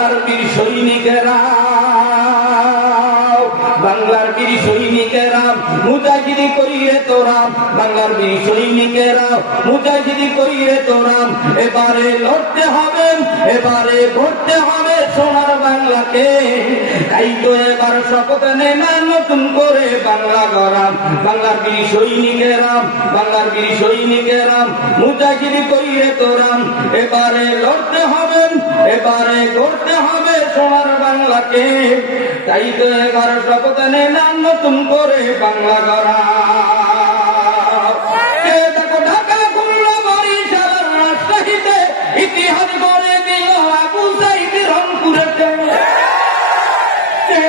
বাংলার বীর সৈনিকেরা, বাংলার বীর সৈনিকেরা মুজাহিদি করিরে তোরা, বাংলার বীর সৈনিকেরা মুজাহিদি করিরে তোরা। এবারে লড়তে হবে, এবারে গড়তে হবে সোনার বাংলাকে। তাই তো এবার শপথ নে না নতুন করে বাংলা গড়া। বাংলার বীর সৈনিকেরা, বাংলার বীর সৈনিকেরা মুজাহিদি করিরে তোরা। এবারে লড়তে হবে, এবারে গড়তে হবে সোনার বাংলাকে। তাই তো এবার শপথ নে না নতুন করে বাংলা গড়া। ঢাকা খুলনা বরিশাল রাজশাহীতে ইতিহাস গড়ে দিল আবু সাইদ রংপুরেতে।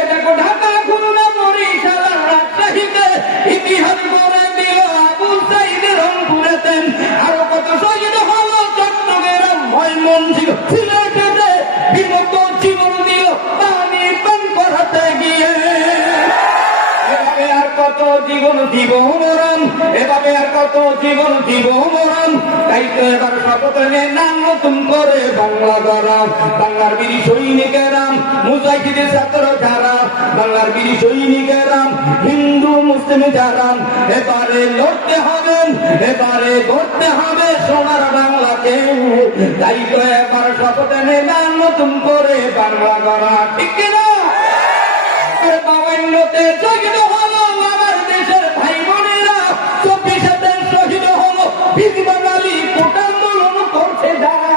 দেখো ঢাকা খুলনা বরিশাল রাজশাহীতে ইতিহাস গড়ে দিল আবু সাইদ রংপুরেতে। আরো কত শহীদ হলো চট্টগ্রাম ময়মনসিংহ সিলেটেতে, বিমুক্ত জীবন দিল পানি পান করাতে গিয়ে। এভাবে আর কত জীবন দিব মরণ, এভাবে আর কত জীবন দিব মরণ। তাই তো এবার শপথ নে না নতুন করে বাংলা গড়া। বাংলার বীর সৈনিকেরা মুজাহিদের ছাত্র যারা, বাংলার বীর সৈনিকেরা হিন্দু মুসলিম যারা। এবারে লড়তে হবে, এবারে গড়তে হবে সোনার বাংলাকে। তাই তো এবার শপথ নে না নতুন করে বাংলা গড়া। ঠিক কিনা? 52তে শহীদ হলো আমার দেশের ভাই বোনেরা, 24তে শহীদ হলো বীর বাঙালি কোটা আন্দোলন করছে যারা।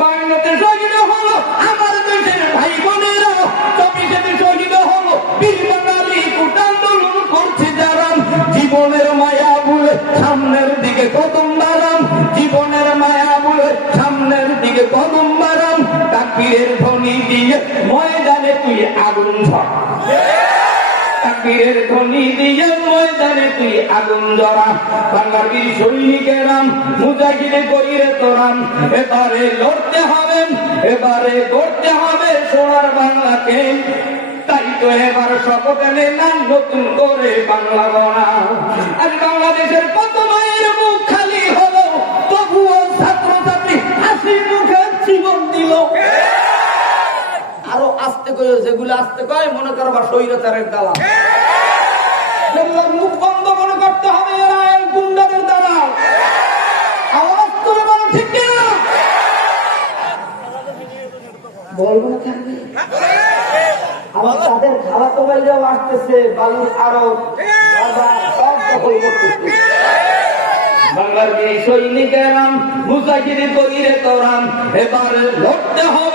52তে শহীদ হলো আমার দেশের ভাই বোনেরা, 24তে শহীদ হলো বীর বাঙালি কোটা আন্দোলন করছে যারা। জীবনের মায়া ভুলে সামনের দিকে কদম বাড়াম, জীবনের মায়া ভুলে সামনের দিকে কদম বাড়াম। তাকবীরের ধ্বনি দিয়ে ময়দানে তুই আগুন ঝরা, তাকবীরের ধ্বনি দিয়ে ময়দানে তুই আগুন জ্বরা। বাংলার বীর সৈনিকেরা মুজাহিদে করিরে তোরা। এবারে লড়তে হবে, এবারে গড়তে হবে সোনার বাংলাকে। তাই তো এবার শপথ নে না নতুন করে বাংলা গড়া। আজ বাংলাদেশের কত মায়ের মুখ খালি হলো, তবুও ছাত্র ছাত্রী হাসি মুখে জীবন দিল। আরো আসতে করে যেগুলো আসতে কয় মনে করবা স্বৈরাচারের দালাল, যেগুলোর মুখ বন্ধ মনে করতে হবে এরা এই গুন্ডাদের দালাল। আওয়াজ করে বলো ঠিক কিনা? বলবো না থাকবে। আবার তাদের খাওয়া তো বাইরেও আসতেছে, বালুর আরো সব দখল করতেছে। বাংলার বীর সৈনিকেরা মুজাহিদি করিরে তোরা। এবারে লড়তে হবে,